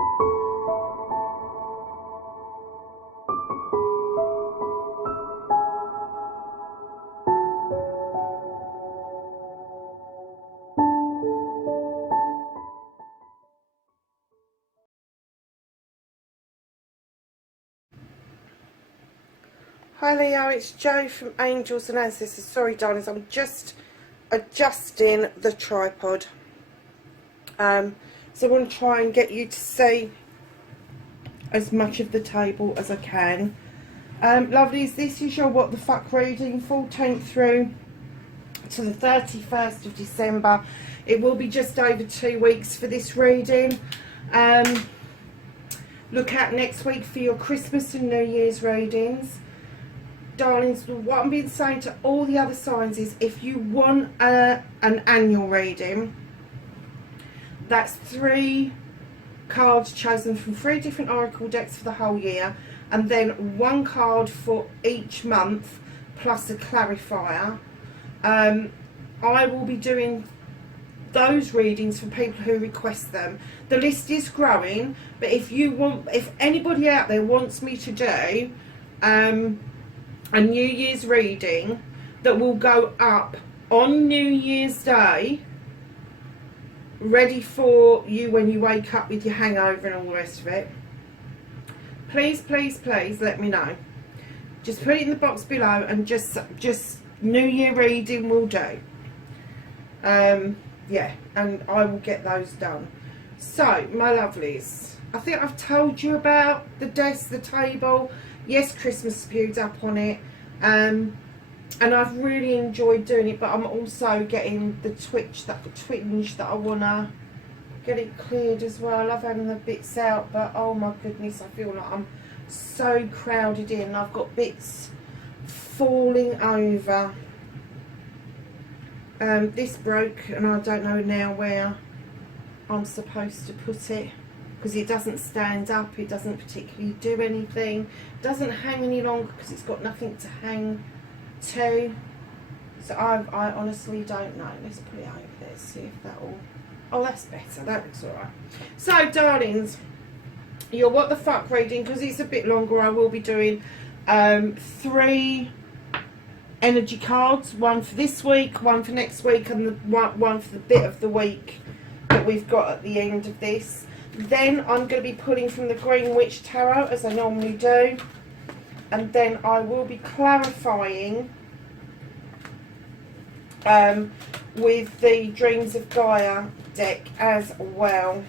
Hi Leo, it's Jo from Angels and Ancestors. Sorry darlings, I'm just adjusting the tripod. So I want to try and get you to see as much of the table as I can. Lovelies, this is your What the Fuck reading, 14th through to the 31st of December. It will be just over 2 weeks for this reading. Look out next week for your Christmas and New Year's readings. Darlings, what I'm been saying to all the other signs is if you want an annual reading, that's 3 cards chosen from 3 different oracle decks for the whole year, and then 1 card for each month plus a clarifier. I will be doing those readings for people who request them. The list is growing, but if anybody out there wants me to do a New Year's reading that will go up on New Year's Day, ready for you when you wake up with your hangover and all the rest of it, please let me know. Just put it in the box below, and just New Year reading will do. Yeah, and I will get those done. So my lovelies, I think I've told you about the desk, the table. Yes, Christmas spewed up on it, and I've really enjoyed doing it, but I'm also getting the twinge that I want to get it cleared as well. I love having the bits out, but oh my goodness, I feel like I'm so crowded in. I've got bits falling over. This broke, and I don't know now where I'm supposed to put it, because it doesn't stand up, it doesn't particularly do anything, it doesn't hang any longer because it's got nothing to hang to. So I honestly don't know. Let's put it over there, see if that will... Oh, that's better, that looks alright. So darlings, your What the Fuck reading, because it's a bit longer, I will be doing 3 energy cards, 1 for this week, 1 for next week, and the one for the bit of the week that we've got at the end of this. Then I'm going to be pulling from the Green Witch Tarot, as I normally do, and then I will be clarifying with the Dreams of Gaia deck as well.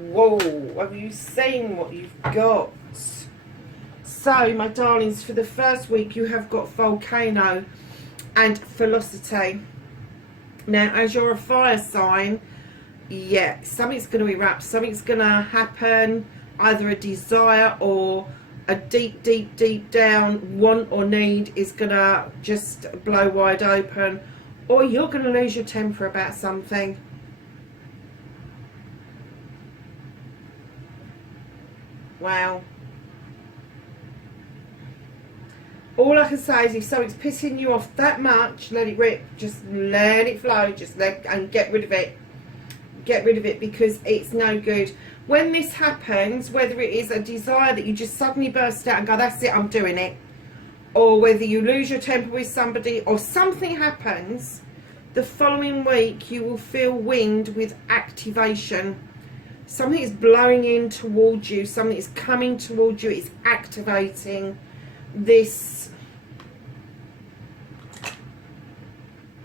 Whoa, have you seen what you've got? So my darlings, for the first week you have got Volcano and Velocity. Now, as you're a fire sign, yeah, something's going to erupt, something's going to happen, either a desire or a deep down want or need is going to just blow wide open, or you're going to lose your temper about something. Wow. All I can say is if something's pissing you off that much, let it rip. Just let it flow. Just and get rid of it. Get rid of it, because it's no good. When this happens, whether it is a desire that you just suddenly burst out and go, that's it, I'm doing it, or whether you lose your temper with somebody or something happens, the following week you will feel wind with activation. Something is blowing in towards you. Something is coming towards you. It's activating this.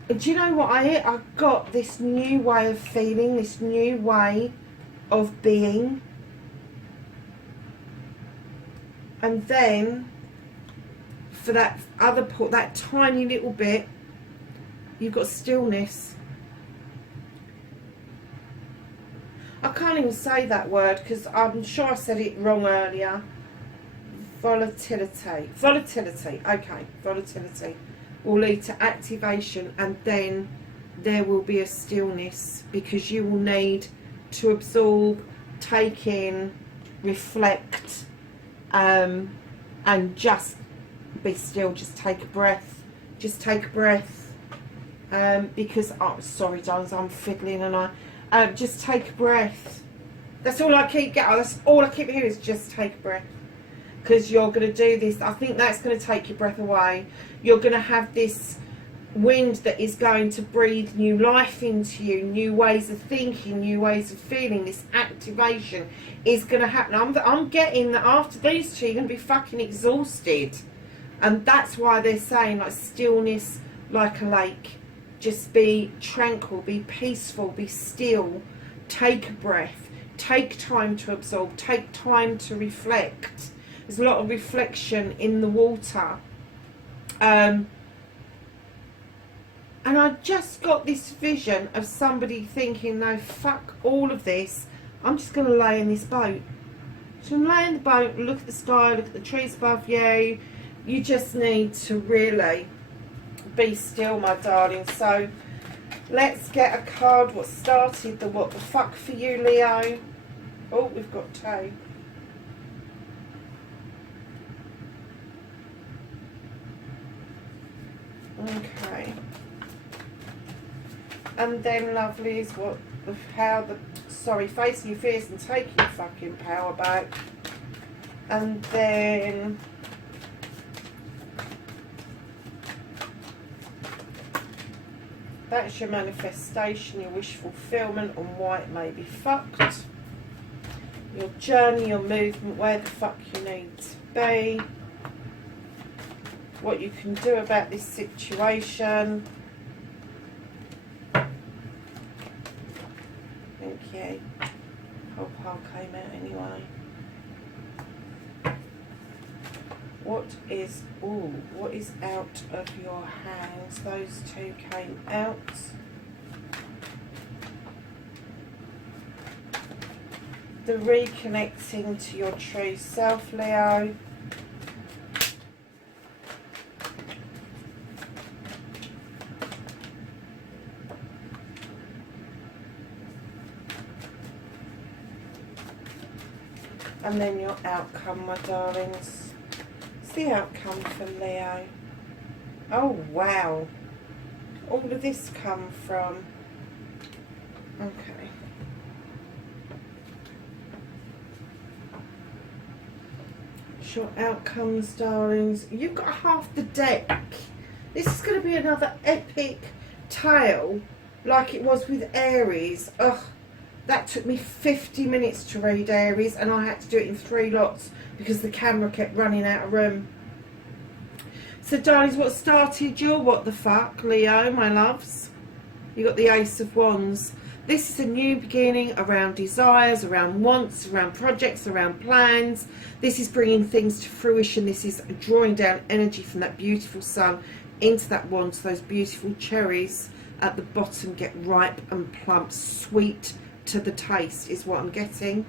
Do you know what I got? This new way of feeling, this new way of being. And then for that other part, that tiny little bit, you've got stillness. I can't even say that word because I'm sure I said it wrong earlier. Volatility. Okay, volatility will lead to activation, and then there will be a stillness, because you will need to absorb, take in, reflect, and just be still. Just take a breath. Just take a breath. Because, oh, sorry, darlings, I'm fiddling, and I just take a breath. That's all I keep getting. That's all I keep hearing is just take a breath. Because you're going to do this. I think that's going to take your breath away. You're going to have this wind that is going to breathe new life into you, new ways of thinking, new ways of feeling. This activation is going to happen. I'm getting that after these two, you're going to be fucking exhausted. And that's why they're saying, like, stillness like a lake. Just be tranquil, be peaceful, be still. Take a breath. Take time to absorb. Take time to reflect. There's a lot of reflection in the water. And I just got this vision of somebody thinking, no, fuck all of this. I'm just going to lay in this boat. So I'm lay in the boat, look at the sky, look at the trees above you. You just need to really be still, my darling. So let's get a card. What started the what the fuck for you, Leo? Oh, we've got two. Okay. And then, lovelies, what, how the, sorry, facing your fears and taking your fucking power back. And then, that's your manifestation, your wish fulfillment, and why it may be fucked. Your journey, your movement, where the fuck you need to be. What you can do about this situation. Thank you. Whole pile came out anyway. What is out of your hands? Those two came out. The reconnecting to your true self, Leo. And then your outcome, my darlings. What's the outcome for Leo? Oh, wow. All of this come from... Okay. Your outcomes, darlings. You've got half the deck. This is going to be another epic tale like it was with Aries. Ugh. That took me 50 minutes to read Aries, and I had to do it in 3 lots because the camera kept running out of room. So, darlings, what started your what the fuck, Leo, my loves? You got the Ace of Wands. This is a new beginning around desires, around wants, around projects, around plans. This is bringing things to fruition. This is drawing down energy from that beautiful sun into that wand, so those beautiful cherries at the bottom get ripe and plump, sweet to the taste is what I'm getting.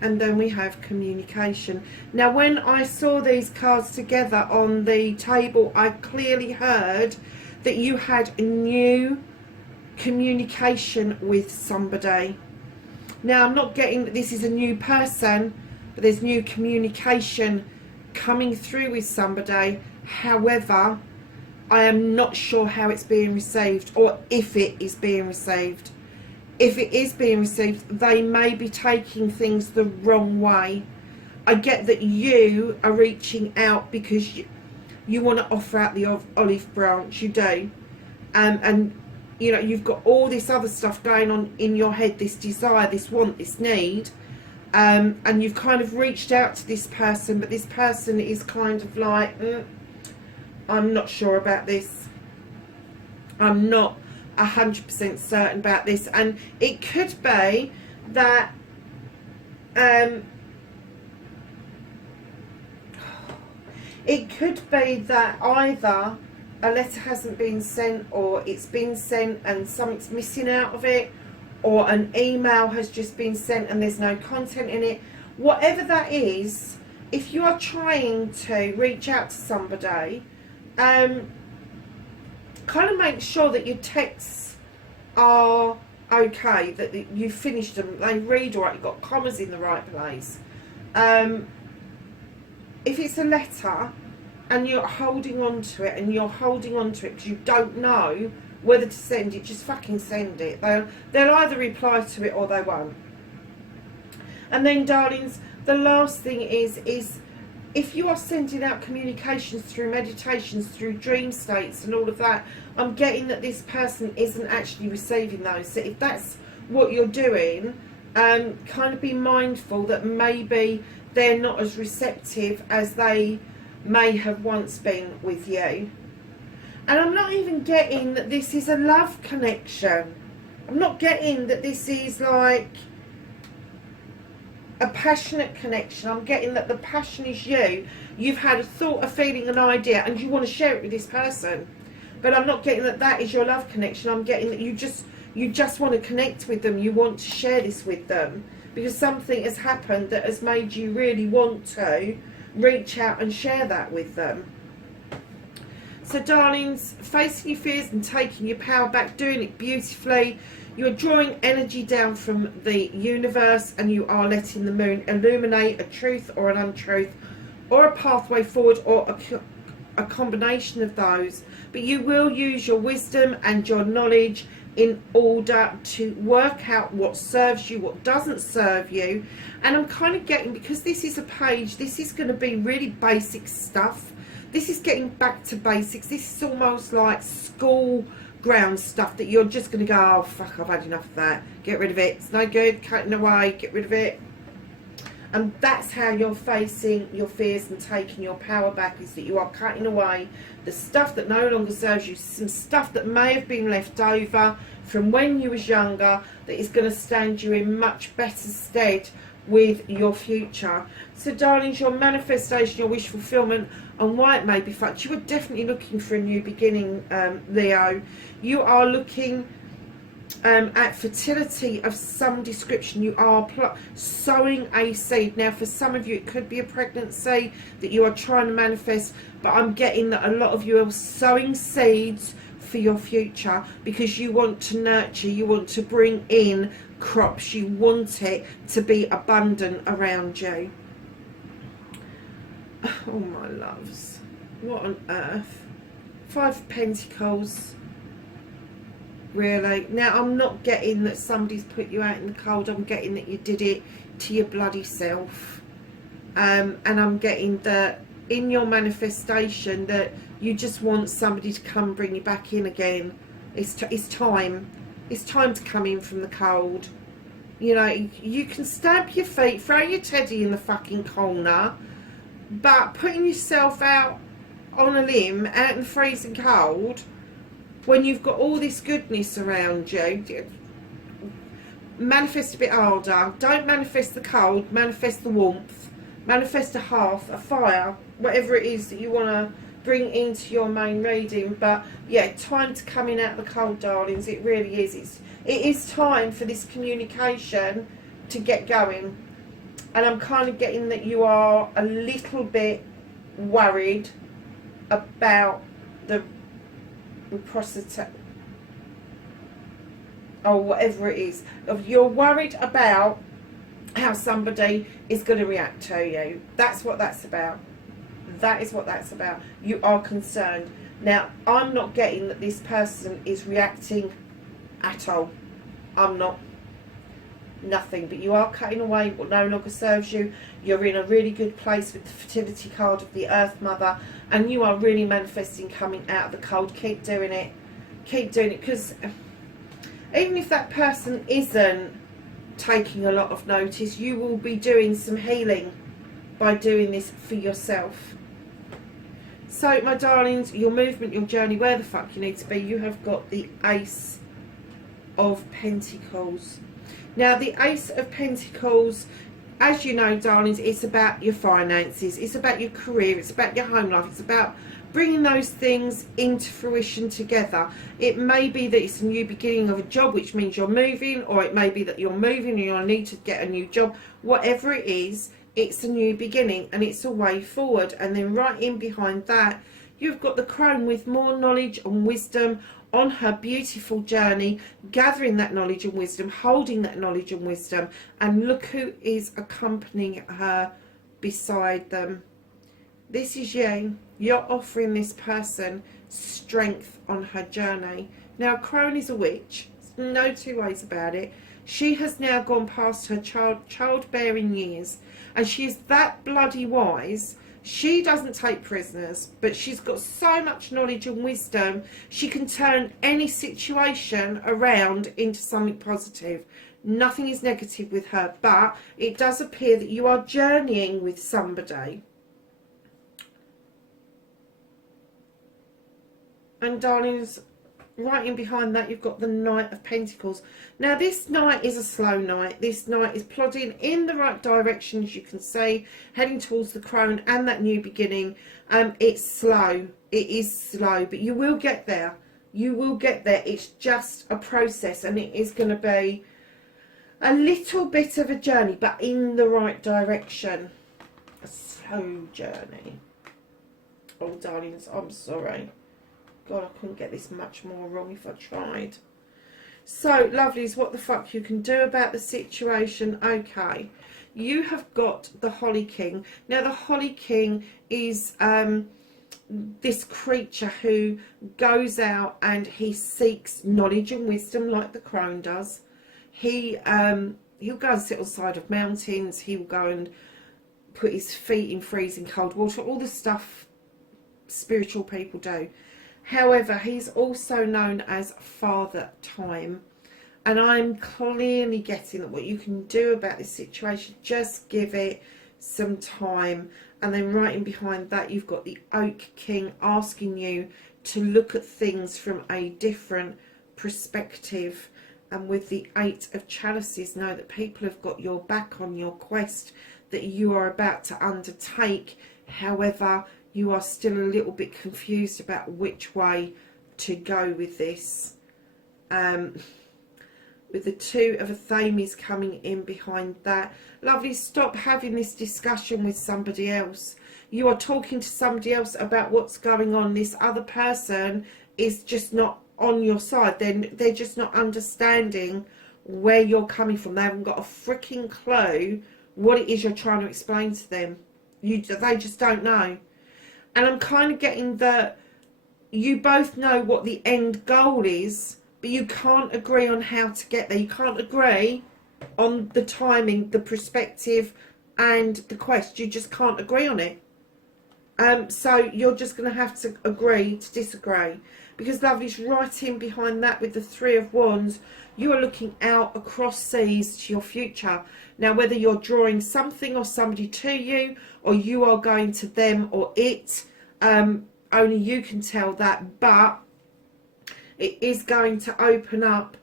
And then we have communication. Now, when I saw these cards together on the table, I clearly heard that you had a new communication with somebody. Now, I'm not getting that this is a new person, but there's new communication coming through with somebody. However, I am not sure how it's being received, or if it is being received. If it is being received, they may be taking things the wrong way. I get that you are reaching out because you want to offer out the olive branch, you do. And, you know, you've got all this other stuff going on in your head, this desire, this want, this need. And you've kind of reached out to this person, but this person is kind of like... I'm not sure about this. I'm not 100% certain about this. And it could be that either a letter hasn't been sent, or it's been sent and something's missing out of it, or an email has just been sent and there's no content in it. Whatever that is, if you are trying to reach out to somebody, kind of make sure that your texts are okay, that you finished them, they read all right, you've got commas in the right place. If it's a letter, and you're holding on to it, and you're holding on to it because you don't know whether to send it, just fucking send it. They'll either reply to it or they won't. And then, darlings, the last thing is if you are sending out communications through meditations, through dream states and all of that, I'm getting that this person isn't actually receiving those. So if that's what you're doing, kind of be mindful that maybe they're not as receptive as they may have once been with you. And I'm not even getting that this is a love connection. I'm not getting that this is like a passionate connection. I'm getting that the passion is you. You've had a thought, a feeling, an idea, and you want to share it with this person. But I'm not getting that that is your love connection. I'm getting that you just want to connect with them. You want to share this with them because something has happened that has made you really want to reach out and share that with them. So, darlings, facing your fears and taking your power back, doing it beautifully. You're drawing energy down from the universe, and you are letting the moon illuminate a truth or an untruth or a pathway forward or a combination of those. But you will use your wisdom and your knowledge in order to work out what serves you, what doesn't serve you. And I'm kind of getting, because this is a page, this is going to be really basic stuff. This is getting back to basics. This is almost like school ground stuff that you're just going to go, oh fuck, I've had enough of that, get rid of it, it's no good, cutting away, get rid of it. And that's how you're facing your fears and taking your power back, is that you are cutting away the stuff that no longer serves you, some stuff that may have been left over from when you was younger that is going to stand you in much better stead with your future. So, darlings, your manifestation, your wish fulfillment, and why it may be fucked. You are definitely looking for a new beginning, Leo. You are looking at fertility of some description. You are sowing a seed. Now, for some of you, it could be a pregnancy that you are trying to manifest, but I'm getting that a lot of you are sowing seeds for your future because you want to nurture, you want to bring in crops, you want it to be abundant around you. Oh my loves, what on earth? 5 of Pentacles. Really? Now, I'm not getting that somebody's put you out in the cold. I'm getting that you did it to your bloody self. And I'm getting that in your manifestation that you just want somebody to come bring you back in again. It's time. It's time to come in from the cold. You know, you can stamp your feet, throw your teddy in the fucking corner, but putting yourself out on a limb, out in the freezing cold, when you've got all this goodness around you, manifest a bit harder. Don't manifest the cold, manifest the warmth, manifest a hearth, a fire, whatever it is that you want to bring into your main reading. But yeah, time to come in out of the cold, darlings. It really is. It is time for this communication to get going. And I'm kind of getting that you are a little bit worried about the reciprocity, or whatever it is. You're worried about how somebody is going to react to you. That's what that's about. That is what that's about. You are concerned. Now, I'm not getting that this person is reacting at all. I'm not. Nothing. But you are cutting away what no longer serves you. You're in a really good place with the fertility card of the Earth Mother, and you are really manifesting coming out of the cold. Keep doing it. Keep doing it, because even if that person isn't taking a lot of notice, you will be doing some healing by doing this for yourself. So, my darlings, your movement, your journey, where the fuck you need to be, you have got the Ace of Pentacles. Now, the Ace of Pentacles, as you know, darlings, it's about your finances, it's about your career, it's about your home life, it's about bringing those things into fruition together. It may be that it's a new beginning of a job, which means you're moving, or it may be that you're moving and you'll need to get a new job. Whatever it is, it's a new beginning and it's a way forward. And then right in behind that, you've got the Crone with more knowledge and wisdom on her beautiful journey, gathering that knowledge and wisdom, holding that knowledge and wisdom, and look who is accompanying her beside them. This is you. You're offering this person strength on her journey. Now, Crone is a witch. There's no two ways about it. She has now gone past her childbearing years, and she is that bloody wise. She doesn't take prisoners, but she's got so much knowledge and wisdom, she can turn any situation around into something positive. Nothing is negative with her, but it does appear that you are journeying with somebody. And darlings, right in behind that, you've got the Knight of Pentacles. Now, this Knight is a slow Knight. This Knight is plodding in the right direction, as you can see, heading towards the Crone and that new beginning. It's slow. It is slow, but you will get there. You will get there. It's just a process, and it is going to be a little bit of a journey, but in the right direction. A slow journey. Oh, darlings, I'm sorry. God, I couldn't get this much more wrong if I tried. So, lovelies, what the fuck you can do about the situation? Okay, you have got the Holly King. Now, the Holly King is this creature who goes out and he seeks knowledge and wisdom like the Crone does. He'll go and sit on the side of mountains. He'll go and put his feet in freezing cold water. All the stuff spiritual people do. However, he's also known as Father Time. And I'm clearly getting that what you can do about this situation, just give it some time. And then right in behind that, you've got the Oak King asking you to look at things from a different perspective. And with the Eight of Chalices, know that people have got your back on your quest that you are about to undertake. However, you are still a little bit confused about which way to go with this. With the Two of Athames coming in behind that. Lovely, stop having this discussion with somebody else. You are talking to somebody else about what's going on. This other person is just not on your side. They're just not understanding where you're coming from. They haven't got a freaking clue what it is you're trying to explain to them. They just don't know. And I'm kind of getting that you both know what the end goal is, but you can't agree on how to get there. You can't agree on the timing, the perspective, and the quest. You just can't agree on it. So you're just going to have to agree to disagree. Because lovely's right in behind that with the Three of Wands. You are looking out across seas to your future. Now, whether you're drawing something or somebody to you, or you are going to them or it, only you can tell that. But it is going to open up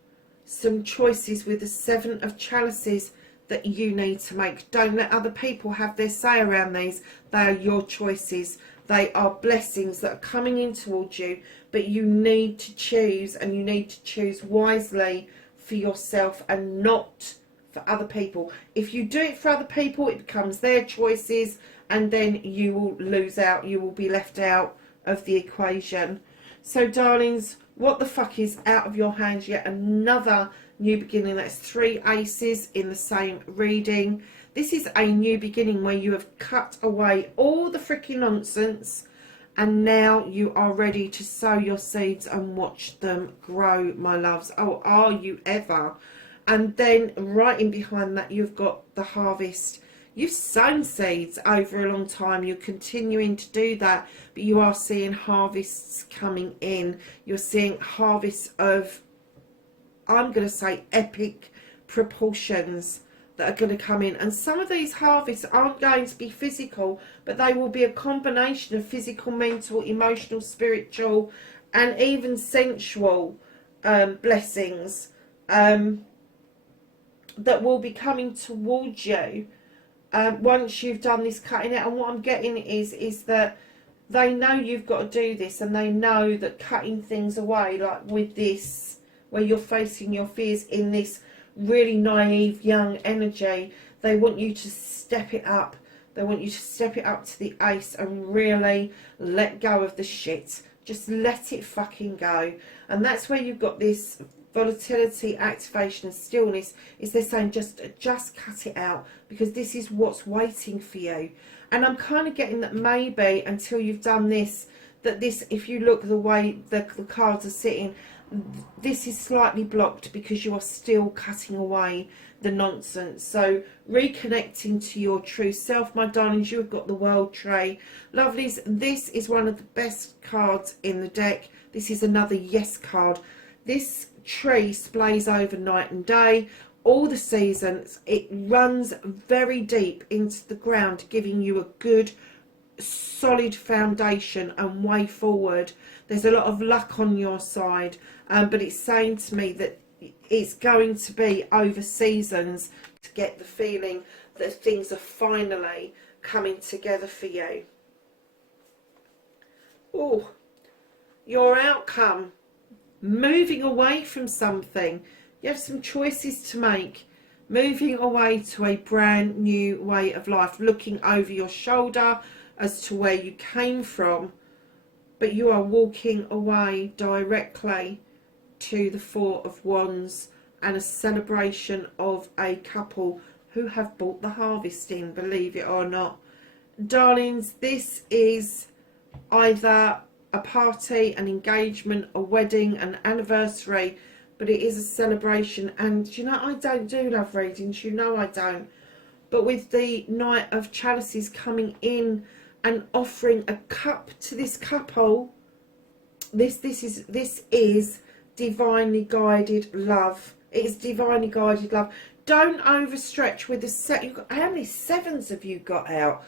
some choices with the Seven of Chalices that you need to make. Don't let other people have their say around these. They are your choices. They are blessings that are coming in towards you, but you need to choose, and you need to choose wisely for yourself and not for other people. If you do it for other people, it becomes their choices, and then you will lose out. You will be left out of the equation. So, darlings, what the fuck is out of your hands? Yet another new beginning. That's 3 aces in the same reading. This is a new beginning where you have cut away all the freaking nonsense, and now you are ready to sow your seeds and watch them grow, my loves. Oh, are you ever? And then right in behind that, you've got the harvest. You've sown seeds over a long time. You're continuing to do that, but you are seeing harvests coming in. You're seeing harvests of, I'm going to say, epic proportions that are going to come in. And some of these harvests aren't going to be physical, but they will be a combination of physical, mental, emotional, spiritual, and even sensual blessings that will be coming towards you once you've done this cutting out. And what I'm getting is that they know you've got to do this, and they know that cutting things away, like with this, where you're facing your fears in this really naive young energy, they want you to step it up. They want you to step it up to the ace and really let go of the shit. Just let it fucking go. And that's where you've got this volatility, activation and stillness, is they're saying just cut it out, because this is what's waiting for you. And I'm kind of getting that maybe until you've done this, that this, if you look the way the cards are sitting, this is slightly blocked because you are still cutting away the nonsense. So reconnecting to your true self, my darlings. You've got the World Tray. Lovelies, this is one of the best cards in the deck. This is another yes card. This tree splays over night and day, all the seasons. It runs very deep into the ground, giving you a good solid foundation and way forward. There's a lot of luck on your side, but it's saying to me that it's going to be over seasons to get the feeling that things are finally coming together for you. Oh, your outcome, moving away from something. You have some choices to make, moving away to a brand new way of life, looking over your shoulder as to where you came from, but you are walking away directly to the Four of Wands and a celebration of a couple who have brought the harvest in, believe it or not. Darlings, this is either a party, an engagement, a wedding, an anniversary, but it is a celebration. And you know, I don't do love readings, you know I don't, but with the Knight of Chalices coming in and offering a cup to this couple, this is divinely guided love. It is divinely guided love. Don't overstretch with the set. How many sevens have you got out?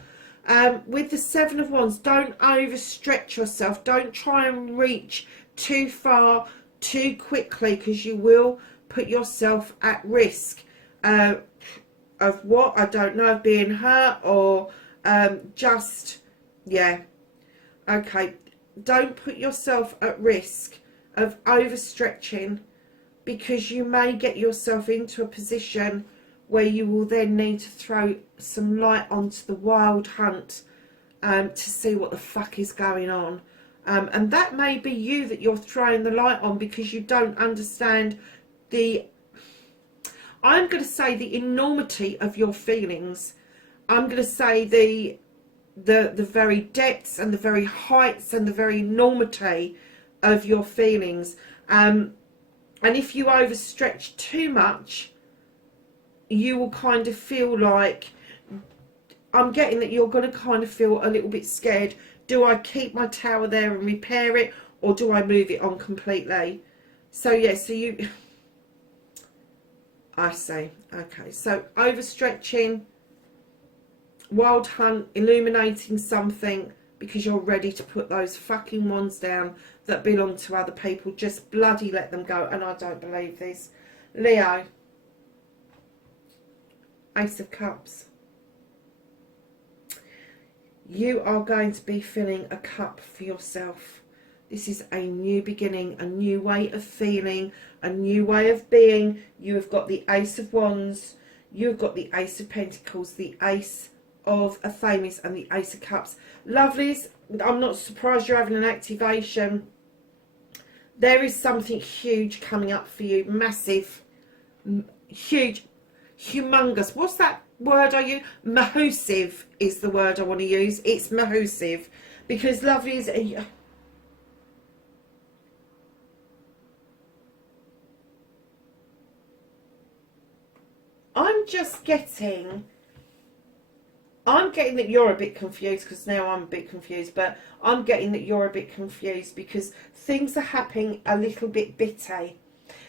With the Seven of Wands, don't overstretch yourself. Don't try and reach too far too quickly, because you will put yourself at risk of what? I don't know, of being hurt or yeah. Okay. Don't put yourself at risk of overstretching, because you may get yourself into a position where you will then need to throw some light onto the wild hunt to see what the fuck is going on. And that may be you that you're throwing the light on, because you don't understand I'm going to say the enormity of your feelings. I'm going to say the very depths and the very heights and the very enormity of your feelings. And if you overstretch too much, you will kind of feel like, I'm getting that you're going to kind of feel a little bit scared. Do I keep my tower there and repair it, or do I move it on completely? So yeah, so you, I see. Okay, so overstretching, wild hunt, illuminating something because you're ready to put those fucking wands down that belong to other people. Just bloody let them go. And I don't believe this. Leo, Ace of Cups. You are going to be filling a cup for yourself. This is a new beginning, a new way of feeling, a new way of being. You have got the Ace of Wands, you've got the Ace of Pentacles, the Ace of Athames and the Ace of Cups. Lovelies, I'm not surprised you're having an activation. There is something huge coming up for you. Massive, huge, humongous. What's that word I use? Massive is the word I want to use. It's massive. Because lovelies, I'm getting that you're a bit confused, because now I'm a bit confused, but I'm getting that you're a bit confused because things are happening a little bit bitty.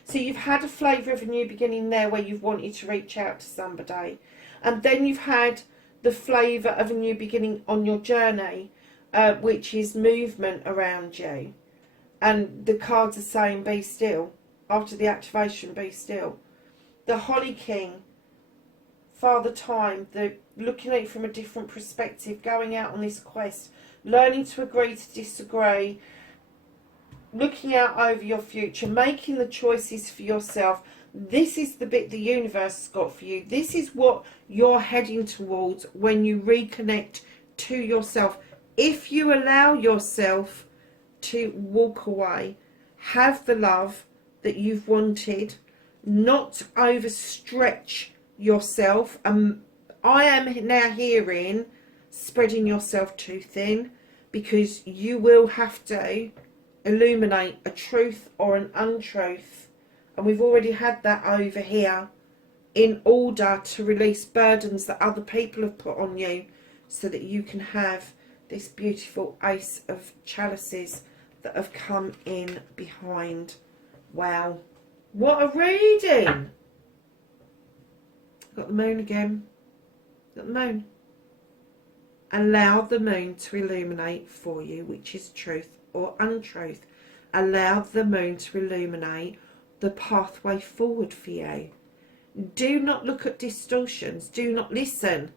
So you've had a flavour of a new beginning there where you've wanted to reach out to somebody, and then you've had the flavour of a new beginning on your journey, which is movement around you. And the cards are saying be still. After the activation, be still. The Holly King, Father Time, the looking at it from a different perspective, going out on this quest, learning to agree to disagree, looking out over your future, making the choices for yourself. This is the bit the universe has got for you. This is what you're heading towards when you reconnect to yourself. If you allow yourself to walk away, have the love, that you've wanted, not overstretch yourself. I am now hearing spreading yourself too thin, because you will have to illuminate a truth or an untruth, and we've already had that over here, in order to release burdens that other people have put on you, so that you can have this beautiful Ace of Chalices that have come in behind. Wow, what a reading! Got the moon again. Got the moon. Allow the moon to illuminate for you, which is truth or untruth. Allow the moon to illuminate the pathway forward for you. Do not look at distortions. Do not listen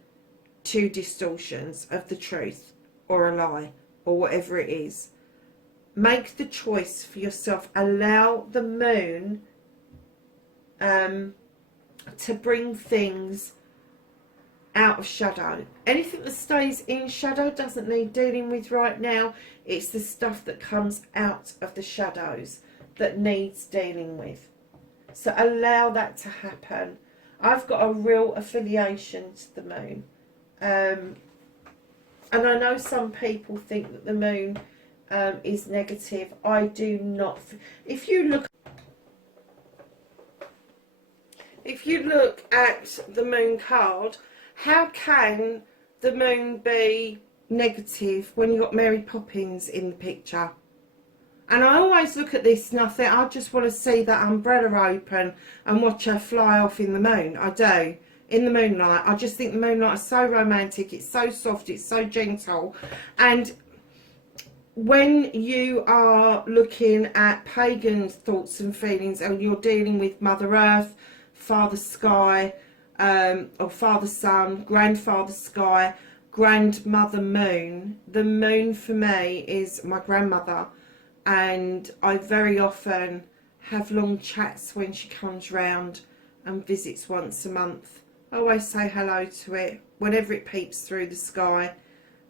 to distortions of the truth or a lie or whatever it is. Make the choice for yourself. Allow the moon to bring things out of shadow. Anything that stays in shadow doesn't need dealing with right now. It's the stuff that comes out of the shadows that needs dealing with. So allow that to happen. I've got a real affiliation to the moon. And I know some people think that the moon is negative. I do not. If you look at the moon card, how can the moon be negative when you've got Mary Poppins in the picture? And I always look at this and I think, I just want to see that umbrella open and watch her fly off in the moon. I do. In the moonlight. I just think the moonlight is so romantic. It's so soft. It's so gentle. And when you are looking at pagan thoughts and feelings, and you're dealing with Mother Earth, Father Sky, or Father Sun, Grandfather Sky, Grandmother Moon. The moon for me is my grandmother, and I very often have long chats when she comes round and visits once a month. I always say hello to it whenever it peeps through the sky.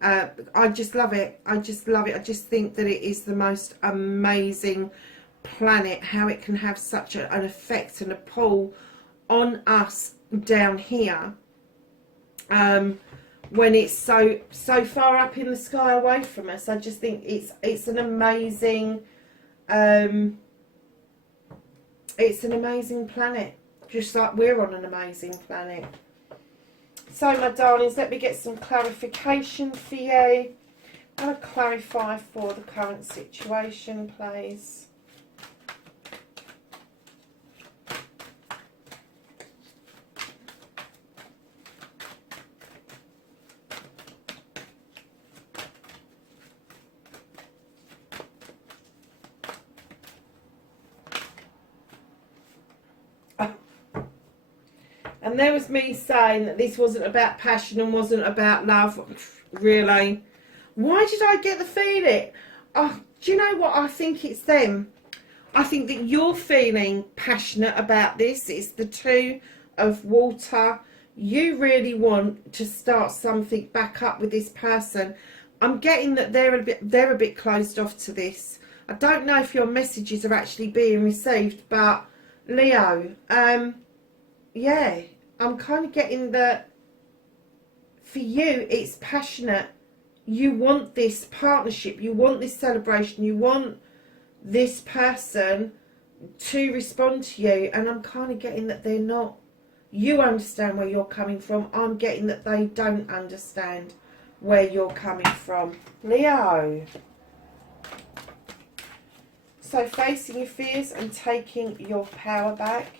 I just love it. I just love it. I just think that it is the most amazing planet, how it can have such an effect and a pull on us down here, when it's so far up in the sky away from us. I just think it's an amazing planet, just like we're on an amazing planet. So my darlings, let me get some clarification for you. I'm going to clarify for the current situation, please. And there was me saying that this wasn't about passion and wasn't about love. Really? Why did I get the feeling? Oh, do you know what? I think it's them. I think that you're feeling passionate about this. It's the Two of Water. You really want to start something back up with this person. I'm getting that they're a bit closed off to this. I don't know if your messages are actually being received, but Leo, yeah, I'm kind of getting that for you it's passionate. You want this partnership, you want this celebration, you want this person to respond to you, and I'm kind of getting that they're not. You understand where you're coming from. I'm getting that they don't understand where you're coming from. Leo. So facing your fears and taking your power back.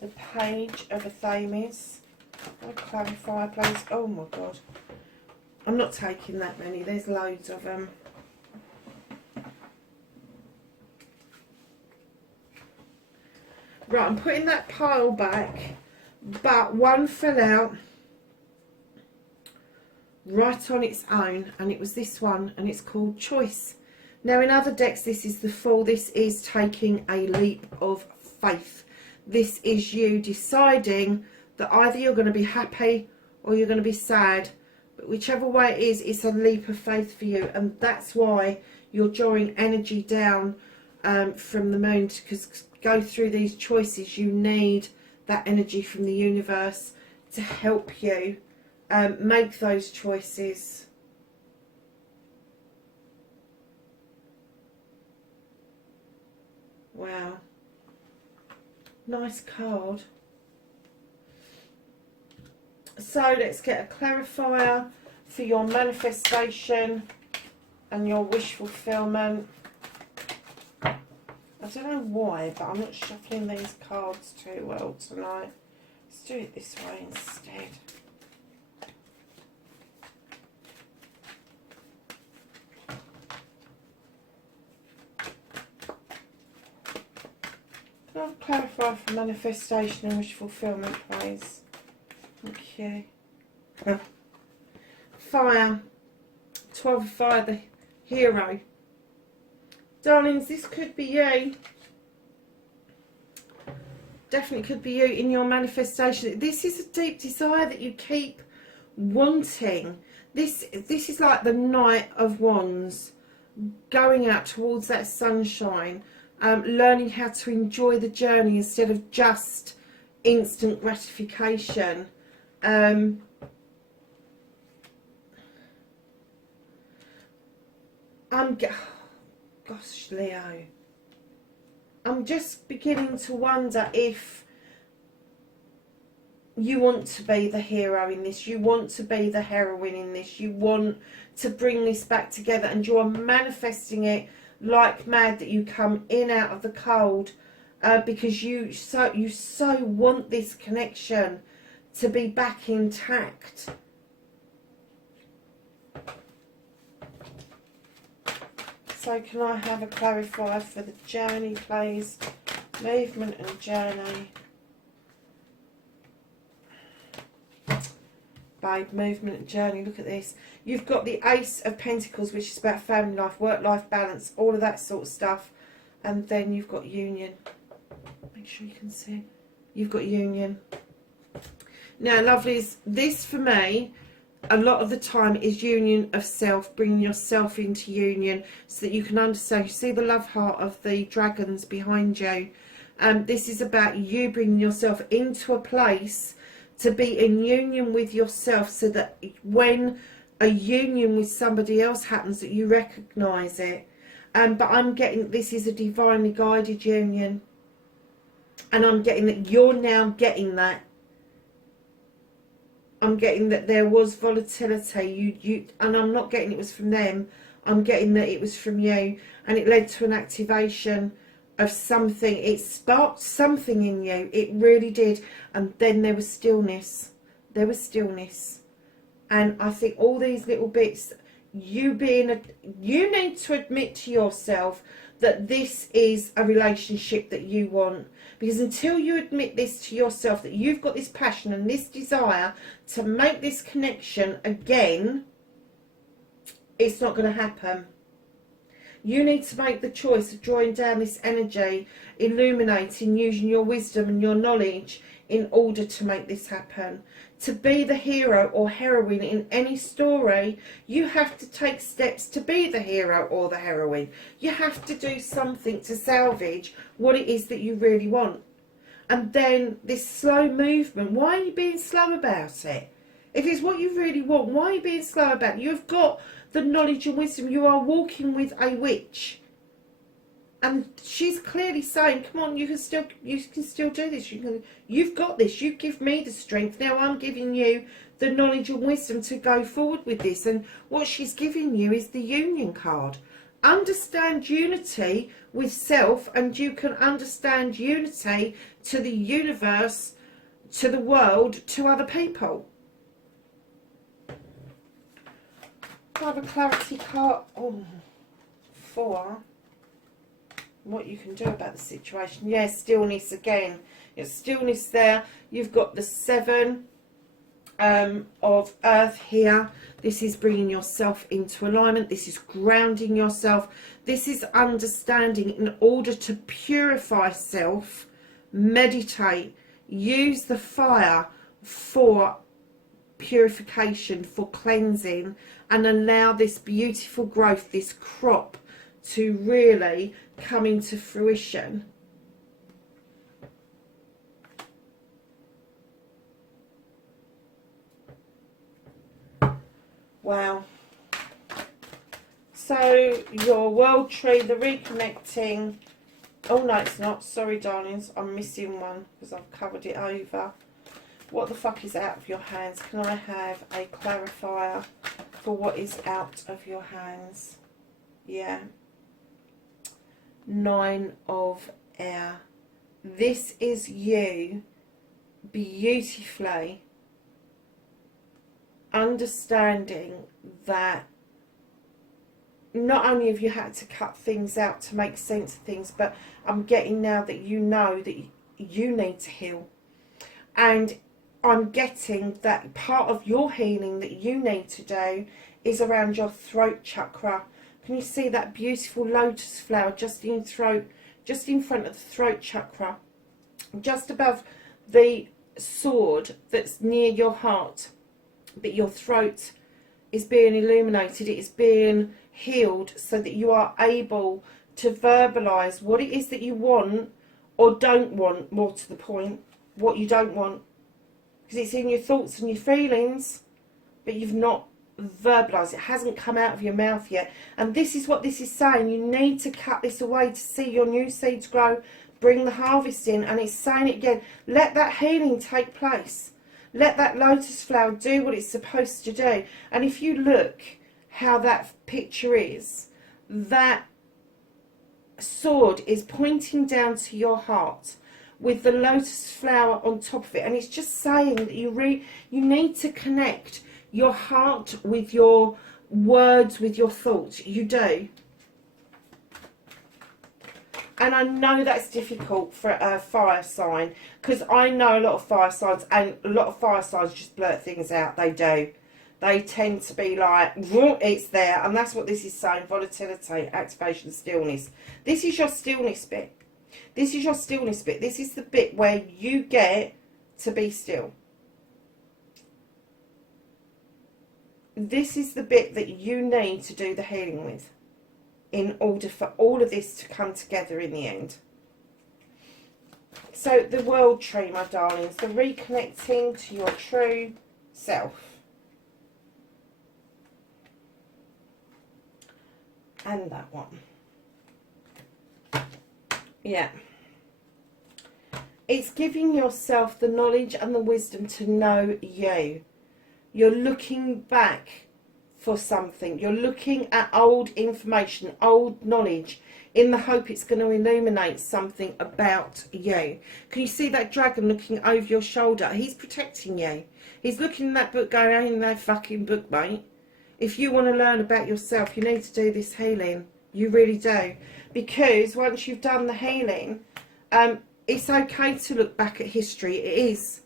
The Page of Athames. I'll clarify, please. Oh my God. I'm not taking that many. There's loads of them. Right, I'm putting that pile back. But one fell out right on its own. And it was this one. And it's called Choice. Now in other decks this is the Fool. This is taking a leap of faith. This is you deciding that either you're going to be happy or you're going to be sad. But whichever way it is, it's a leap of faith for you. And that's why you're drawing energy down from the moon, because go through these choices. You need that energy from the universe to help you make those choices. Wow, nice card. So let's get a clarifier for your manifestation and your wish fulfillment. I don't know why, but I'm not shuffling these cards too well tonight. Let's do it this way instead. Can I clarify for manifestation and wish fulfillment, please? Thank you. Fire. 12 of fire, the hero. Darlings, this could be you. Definitely could be you in your manifestation. This is a deep desire that you keep wanting. This is like the Knight of Wands, going out towards that sunshine, learning how to enjoy the journey instead of just instant gratification. Gosh, Leo, I'm just beginning to wonder if you want to be the hero in this, you want to be the heroine in this, you want to bring this back together, and you're manifesting it like mad, that you come in out of the cold, because you so want this connection to be back intact. So can I have a clarifier for the journey, please? Movement and journey. Babe, movement and journey. Look at this. You've got the Ace of Pentacles, which is about family life, work-life balance, all of that sort of stuff. And then you've got union. Make sure you can see. You've got union. Now, lovelies, this for me, a lot of the time is union of self, bringing yourself into union so that you can understand. You see the love heart of the dragons behind you. This is about you bringing yourself into a place to be in union with yourself, so that when a union with somebody else happens, that you recognise it. But I'm getting this is a divinely guided union, and I'm getting that you're now getting that. I'm getting that there was volatility, and I'm not getting it was from them. I'm getting that it was from you, and it led to an activation of something. It sparked something in you. It really did. And then there was stillness. There was stillness. And I think all these little bits, you need to admit to yourself that this is a relationship that you want. Because until you admit this to yourself, that you've got this passion and this desire to make this connection again, it's not going to happen. You need to make the choice of drawing down this energy, illuminating, using your wisdom and your knowledge in order to make this happen. To be the hero or heroine in any story, you have to take steps to be the hero or the heroine. You have to do something to salvage what it is that you really want. And then this slow movement, why are you being slow about it? If it's what you really want, why are you being slow about it? You've got the knowledge and wisdom. You are walking with a witch. And she's clearly saying, come on, you can still do this. You've got this. You give me the strength. Now I'm giving you the knowledge and wisdom to go forward with this. And what she's giving you is the union card. Understand unity with self, and you can understand unity to the universe, to the world, to other people. I have a clarity card. Oh, 4. What you can do about the situation. Yeah, stillness again. There's stillness there. You've got the 7 of earth here. This is bringing yourself into alignment. This is grounding yourself. This is understanding in order to purify self. Meditate. Use the fire for purification, for cleansing, and allow this beautiful growth, this crop, to really come into fruition. Wow. So your world tree, the reconnecting. Oh no, it's not. Sorry, darlings. I'm missing one because I've covered it over. What the fuck is out of your hands? Can I have a clarifier for what is out of your hands? Yeah. 9 of air. This is you beautifully understanding that not only have you had to cut things out to make sense of things, but I'm getting now that you know that you need to heal. And I'm getting that part of your healing that you need to do is around your throat chakra. Can you see that beautiful lotus flower just in throat, just in front of the throat chakra, just above the sword that's near your heart? But your throat is being illuminated, it is being healed, so that you are able to verbalize what it is that you want or don't want, more to the point, what you don't want. Because it's in your thoughts and your feelings, but you've not verbalized. It hasn't come out of your mouth yet. And this is what this is saying. You need to cut this away to see your new seeds grow, bring the harvest in. And it's saying it again. Let that healing take place. Let that lotus flower do what it's supposed to do. And if you look how that picture is, that sword is pointing down to your heart with the lotus flower on top of it, and it's just saying that you need to connect your heart with your words, with your thoughts. You do. And I know that's difficult for a fire sign, because I know a lot of fire signs, and a lot of fire signs just blurt things out. They do. They tend to be like, it's there. And that's what this is saying. Volatility, activation, stillness. This is your stillness bit. This is your stillness bit. This is the bit where you get to be still. This is the bit that you need to do the healing with, in order for all of this to come together in the end. So the world tree, my darlings, the reconnecting to your true self. And that one. Yeah. It's giving yourself the knowledge and the wisdom to know you. You're looking back for something. You're looking at old information, old knowledge, in the hope it's going to illuminate something about you. Can you see that dragon looking over your shoulder? He's protecting you. He's looking in that book going, ain't that fucking book, mate. If you want to learn about yourself, you need to do this healing. You really do. Because once you've done the healing, it's okay to look back at history. It is.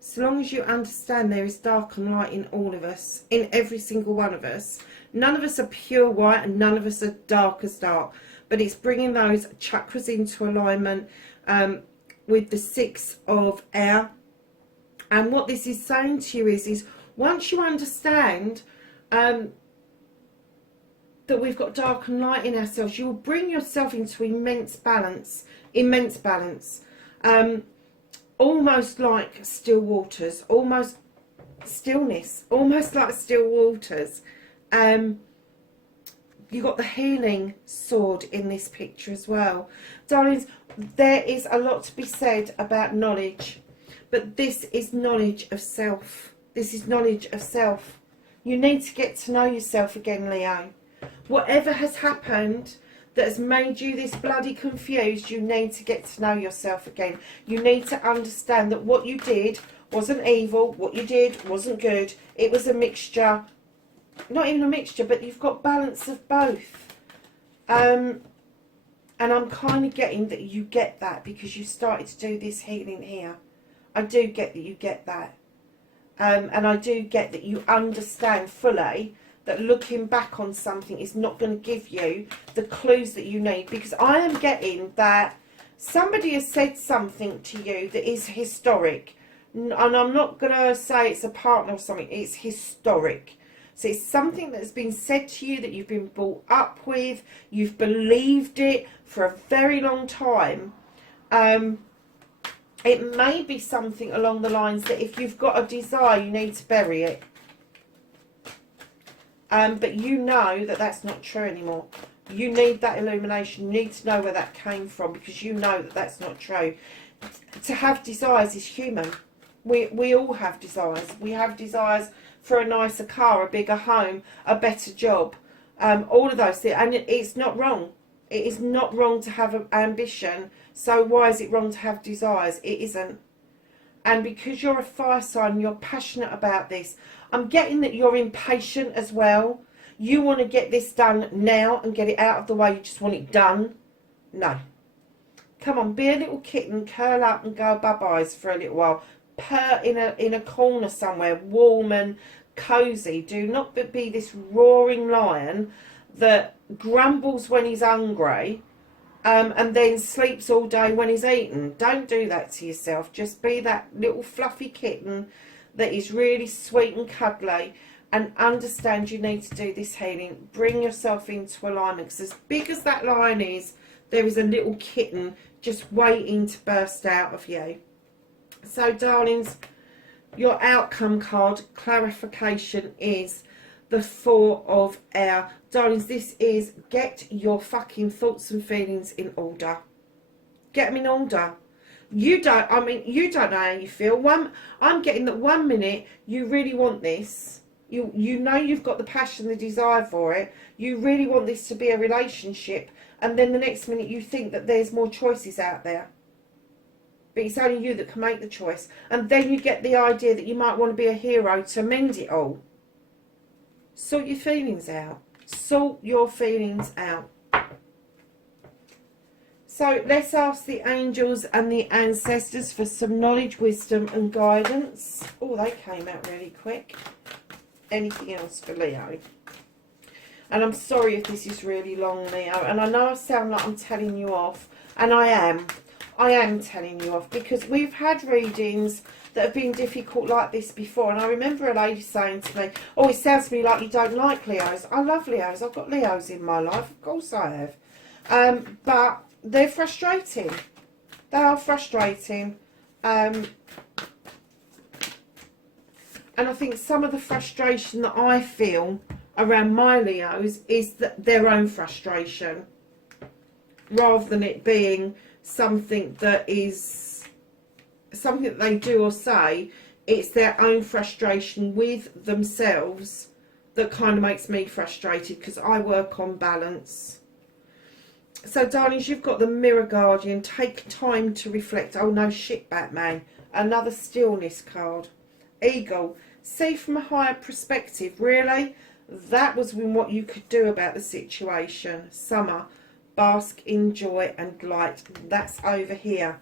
So long as you understand there is dark and light in all of us, in every single one of us. None of us are pure white and none of us are dark as dark. But it's bringing those chakras into alignment with the 6 of air. And what this is saying to you is once you understand that we've got dark and light in ourselves, you will bring yourself into immense balance. Almost like still waters, almost stillness, almost like still waters. You got the healing sword in this picture as well. Darlings, there is a lot to be said about knowledge, but this is knowledge of self. This is knowledge of self. You need to get to know yourself again, Leo. Whatever has happened that has made you this bloody confused, you need to get to know yourself again. You need to understand that what you did wasn't evil, what you did wasn't good. It was a mixture. Not even a mixture, but you've got balance of both. And I'm kind of getting that you get that because you started to do this healing here. I do get that you get that. And I do get that you understand fully that looking back on something is not going to give you the clues that you need. Because I am getting that somebody has said something to you that is historic. And I'm not going to say it's a partner or something. It's historic. So it's something that's been said to you, that you've been brought up with, you've believed it for a very long time. It may be something along the lines that if you've got a desire, you need to bury it. But you know that that's not true anymore. You need that illumination. You need to know where that came from, because you know that that's not true. To have desires is human. We all have desires. We have desires for a nicer car, a bigger home, a better job, all of those things. And it's not wrong. It is not wrong to have an ambition. So why is it wrong to have desires? It isn't. And because you're a fire sign, you're passionate about this. I'm getting that you're impatient as well. You want to get this done now and get it out of the way. You just want it done. No. Come on, be a little kitten, curl up and go bye-byes for a little while. Purr in a corner somewhere, warm and cosy. Do not be this roaring lion that grumbles when he's hungry, and then sleeps all day when he's eaten. Don't do that to yourself. Just be that little fluffy kitten that is really sweet and cuddly, and understand you need to do this healing. Bring yourself into alignment, because as big as that lion is, there is a little kitten just waiting to burst out of you. So, darlings, your outcome card clarification is the Four of Air. Darlings, this is get your fucking thoughts and feelings in order. Get them in order. You don't know how you feel. I'm getting that 1 minute you really want this. You know you've got the passion, the desire for it. You really want this to be a relationship. And then the next minute you think that there's more choices out there. But it's only you that can make the choice. And then you get the idea that you might want to be a hero to mend it all. Sort your feelings out. Sort your feelings out. So let's ask the angels and the ancestors for some knowledge, wisdom and guidance. Oh, they came out really quick. Anything else for Leo? And I'm sorry if this is really long, Leo. And I know I sound like I'm telling you off. And I am. I am telling you off. Because we've had readings that have been difficult like this before. And I remember a lady saying to me, oh, it sounds to me like you don't like Leos. I love Leos. I've got Leos in my life. Of course I have. But they're frustrating. They are frustrating. And I think some of the frustration that I feel around my Leos is that their own frustration, rather than it being something that is something that they do or say. It's their own frustration with themselves that kind of makes me frustrated, because I work on balance. So, darlings, you've got the Mirror Guardian. Take time to reflect. Oh no, shit, Batman. Another stillness card. Eagle. See from a higher perspective. Really? That was what you could do about the situation. Summer. Bask in joy and light. That's over here.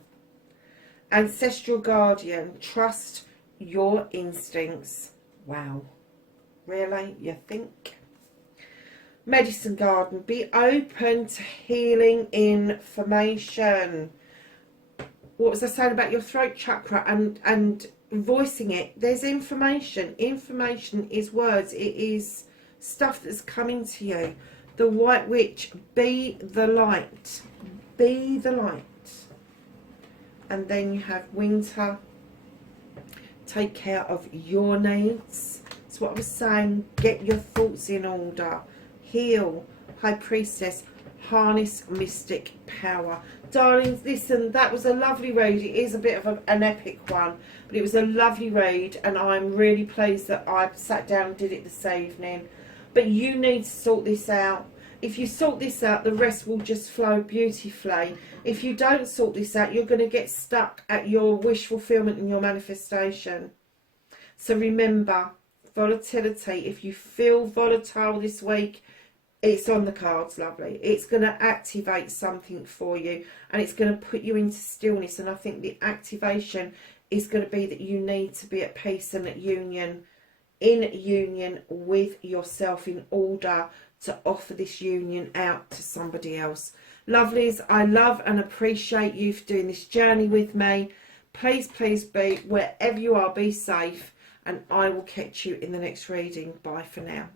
Ancestral Guardian. Trust your instincts. Wow. Really? You think? Medicine Garden. Be open to healing information. What was I saying about your throat chakra and voicing it? There's information. Information is words. It is stuff that's coming to you. The White Witch. Be the light. Be the light. And then you have Winter. Take care of your needs. That's what I was saying. Get your thoughts in order. Heal. High Priestess. Harness mystic power. Darlings, listen, that was a lovely read. It is a bit of an epic one, but it was a lovely read, and I'm really pleased that I sat down and did it this evening. But you need to sort this out. If you sort this out, the rest will just flow beautifully. If you don't sort this out, you're going to get stuck at your wish fulfillment and your manifestation. So remember, volatility. If you feel volatile this week, it's on the cards, lovely. It's going to activate something for you, and it's going to put you into stillness. And I think the activation is going to be that you need to be at peace and at union, in union with yourself, in order to offer this union out to somebody else. Lovelies, I love and appreciate you for doing this journey with me. Please, please be, wherever you are, be safe. and I will catch you in the next reading. Bye for now.